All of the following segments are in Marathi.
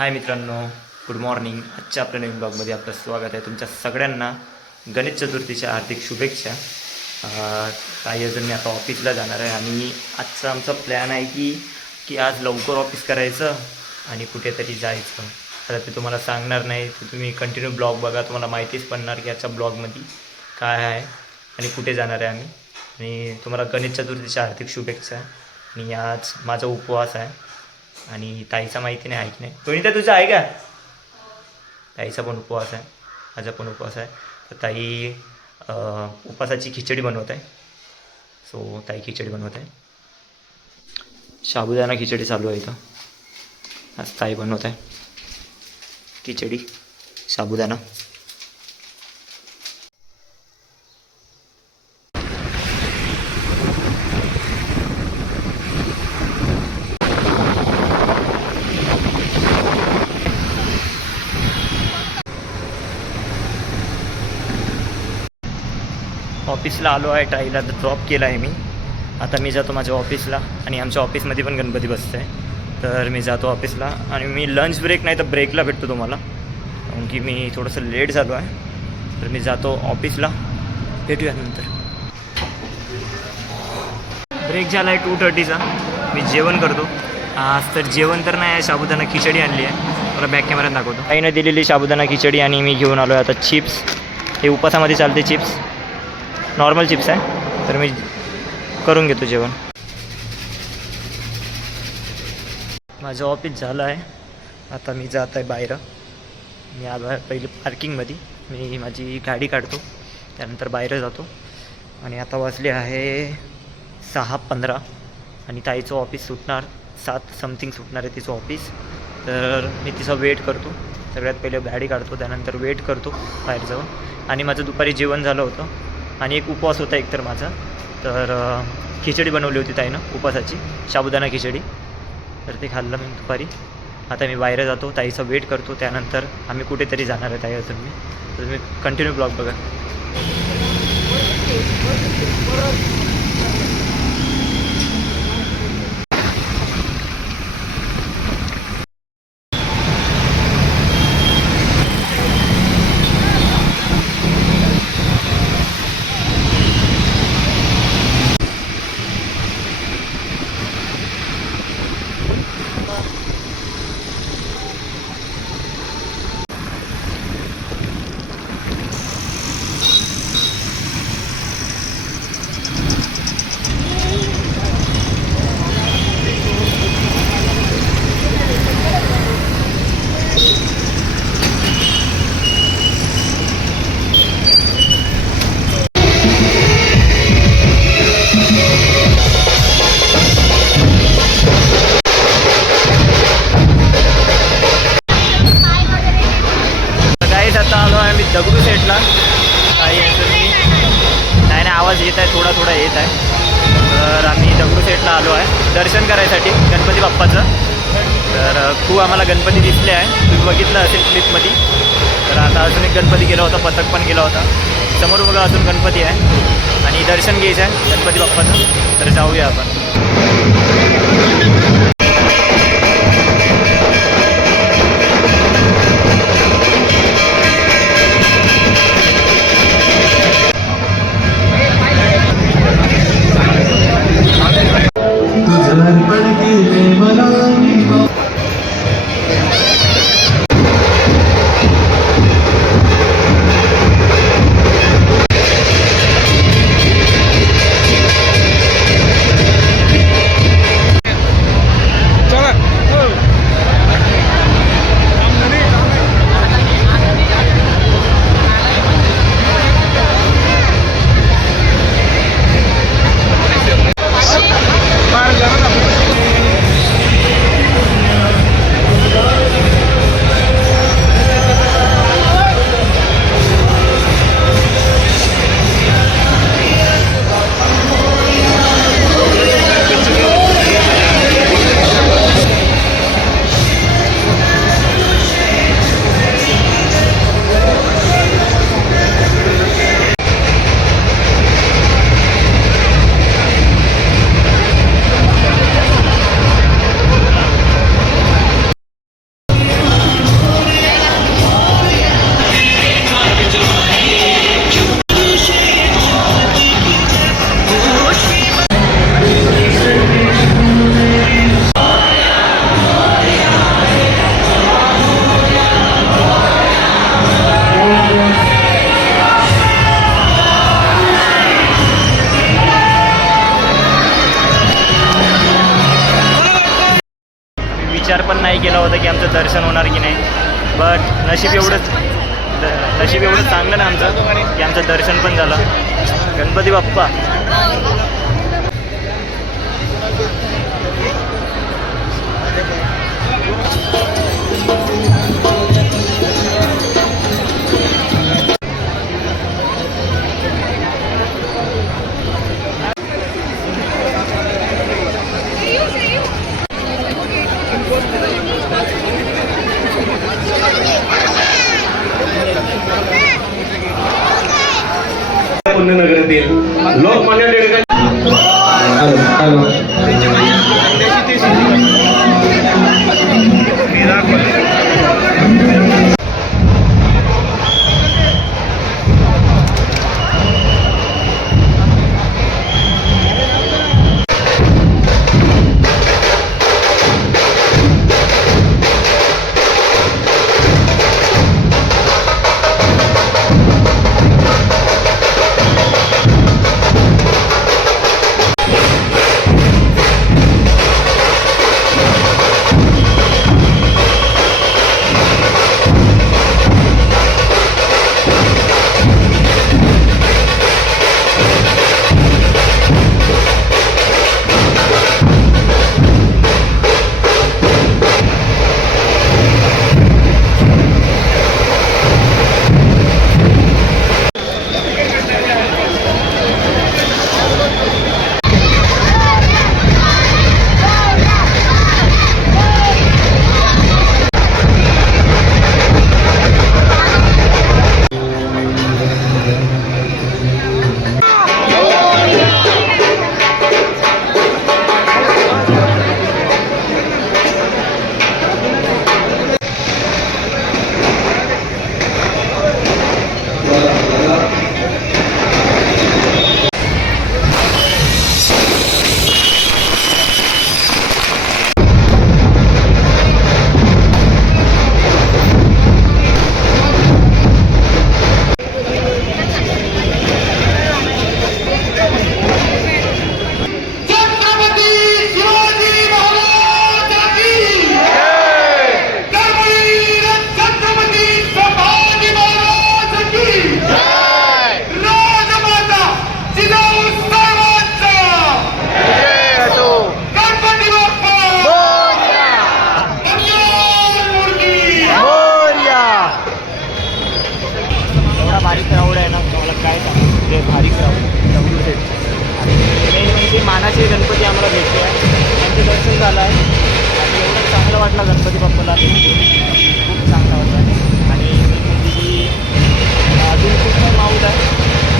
हाय मित्रांनो गुड मॉर्निंग आजच्या आपल्या नवीन ब्लॉगमध्ये आपलं स्वागत आहे तुमच्या सगळ्यांना. गणेश चतुर्थीच्या हार्दिक शुभेच्छा. काही अजून मी आता ऑफिसला जाणार आहे आणि आजचा आमचा प्लॅन आहे की की आज लवकर ऑफिस करायचं आणि कुठेतरी जायचं. आता ते तुम्हाला सांगणार नाही तर तुम्ही कंटिन्यू ब्लॉग बघा तुम्हाला माहितीच पडणार की आजच्या ब्लॉगमध्ये काय आहे आणि कुठे जाणार आहे आम्ही. आणि तुम्हाला गणेश चतुर्थीच्या हार्दिक शुभेच्छा. आणि आज माझा उपवास आहे. आणि ताईचा माहिती नाही आहे की नाही. कोणीता तुझं आहे का? ताईचा पण उपवास आहे. माझा पण उपवास आहे. तर ताई उपवासाची खिचडी बनवत आहे. सो ताई खिचडी बनवत आहे. साबुदाणा खिचडी चालू आहे इथं. आज ताई बनवत आहे. खिचडी साबुदाणा ऑफिसला आलो आहे ताईला ड्रॉप केला आहे मी. आता मी जातो माझ्या ऑफिसला आणि आमच्या ऑफिसमध्ये पण गणपती बसतं आहे तर मी जातो ऑफिसला आणि मी लंच ब्रेक नाही तर ब्रेकला भेटतो तुम्हाला. कारण की मी थोडंसं लेट झालो आहे. तर मी जातो ऑफिसला भेटूया नंतर. ब्रेक झाला आहे टू थर्टीचा मी जेवण करतो. आज तर जेवण तर नाही आहे. साबुदाणा खिचडी आणली आहे. मला बॅक कॅमेऱ्यात दाखवतो. आईनं दिलेली साबुदाणा खिचडी आणि मी घेऊन आलो आहे आता चिप्स हे उपासामध्ये चालते चिप्स नॉर्मल चिप्स आहे. तर मी करून घेतो जेवण. माझं ऑफिस झालं आहे. आता मी जात आहे बाहेर. मी आलो पहिले पार्किंगमध्ये मी माझी गाडी काढतो. त्यानंतर बाहेर जातो. आणि आता वाजले आहे सहा पंधरा. आणि ताईचं ऑफिस सुटणार. सात समथिंग सुटणार आहे तिचं ऑफिस तर मी तिचा वेट करतो. सगळ्यात पहिले गाडी काढतो. त्यानंतर वेट करतो बाहेर जाऊन. आणि माझं दुपारी जेवण झालं होतं. आणि एक उपवास होता एकतर माझा. तर खिचडी बनवली होती ताईनं उपवासाची साबुदाणा खिचडी. तर ते खाल्लं मी दुपारी. आता मी बाहेर जातो ताईचा वेट करतो त्यानंतर आम्ही कुठेतरी जाणार आहे ताई अजून मी. तर तुम्ही कंटिन्यू ब्लॉग बघा. आवाज येत आहे थोडा थोडा येत आहे. तर आम्ही दगडू आलो आहे दर्शन करायसाठी गणपती बाप्पाचं. तर खूप आम्हाला गणपती दिसले आहे. तुम्ही बघितलं असेल क्लिपमध्ये तर आता अजून एक गणपती गेला होता पथक पण गेला होता. समोर बघा अजून गणपती आहे. आणि दर्शन घ्यायचं आहे गणपती बाप्पाचं. तर जाऊया आपण. आमचं दर्शन होणार की नाही? बट नशीब एवढंच नशीब एवढं चांगलं ना आमचं की आमचं दर्शन पण झालं. गणपती बाप्पा. वाटलं गणपती बाप्पाला. खूप चांगलं वाटलं. आणि की अजून खूप काही माऊल आहे.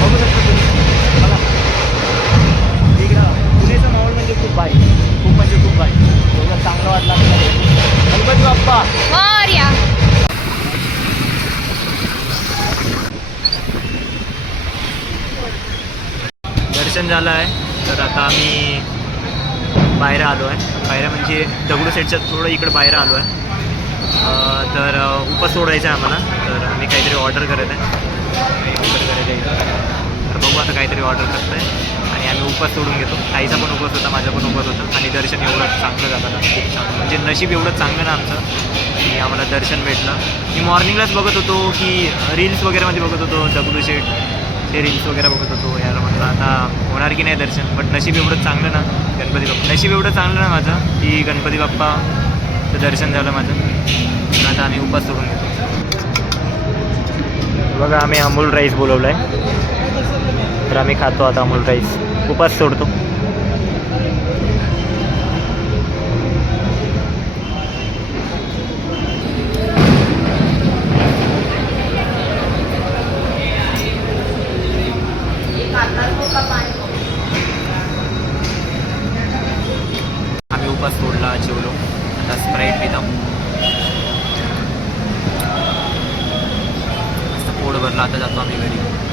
बघू शकता तुम्ही. बघा इकडं पुणेचं माहोल म्हणजे खूप भारी. खूप म्हणजे खूप भारी. एवढं चांगलं वाटलं. गणपती बाप्पा! दर्शन झालं आहे. तर आता आम्ही बाहेर आलो आहे. बाहेर म्हणजे दगडू सेटच्या थोडं इकडं बाहेर आलो आहे. तर उपास सोडायचा आहे आम्हाला. तर आम्ही काहीतरी ऑर्डर करत आहे. ऑर्डर करायचं आहे तर बघू आता काहीतरी ऑर्डर करत आहे आणि आम्ही उपास सोडून घेतो. ताईचा पण उपास होता माझा पण उपास होता. आणि दर्शन एवढं चांगलं झालं ना. खूप चांगलं म्हणजे नशीब एवढं चांगलं ना आमचं. की आम्हाला दर्शन भेटलं. मी मॉर्निंगलाच बघत होतो की रील्स वगैरेमध्ये बघत होतो दगडूशेठ ते रील्स वगैरे बघत होतो याला म्हटलं आता होणार की नाही दर्शन? बट नशीब एवढं चांगलं ना गणपती बाप्पा. नशीब एवढं चांगलं ना माझं की गणपती बाप्पाचं दर्शन झालं माझं. आता आम्ही उपास सोडून घेतो बघा आम्ही अमूल राईस बोलवलं आहे तर आम्ही खातो आता अमूल राईस उपास सोडतो. उपास सोडला जेवलो. आता स्प्राईट पितो. मस्त पोट भरला आता जातो आम्ही घरी.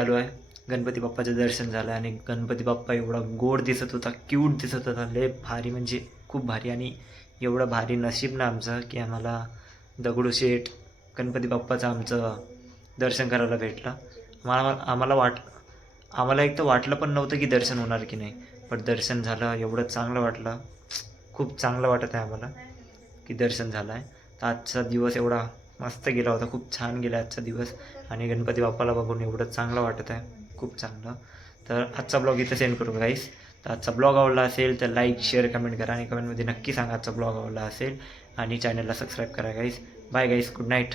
आलो आहे. गणपती बाप्पाचं दर्शन झालं आणि गणपती बाप्पा एवढा गोड दिसत होता क्यूट दिसत होता. लय भारी म्हणजे खूप भारी आणि एवढं भारी नशीब ना आमचं की आम्हाला दगडूशेठ गणपती बाप्पाचं आमचं दर्शन करायला भेटलं. मला आम्हाला वाट आम्हाला एक तर वाटलं पण नव्हतं की दर्शन होणार की नाही. पण दर्शन झालं एवढं चांगलं वाटलं. खूप चांगलं वाटत आहे आम्हाला की दर्शन झालं आहे. तर आजचा दिवस एवढा मस्त गेला होता. खूप छान गेला आजचा दिवस. आणि गणपती बाप्पाला बघून एवढं चांगलं वाटत आहे. खूप चांगलं. तर आजचा ब्लॉग इथं सेंड करू गाईस तर आजचा ब्लॉग आवडला असेल तर लाईक शेअर कमेंट करा आणि कमेंटमध्ये नक्की सांगा आजचा ब्लॉग आवडला असेल. आणि चॅनलला सबस्क्राईब करा guys bye guys good night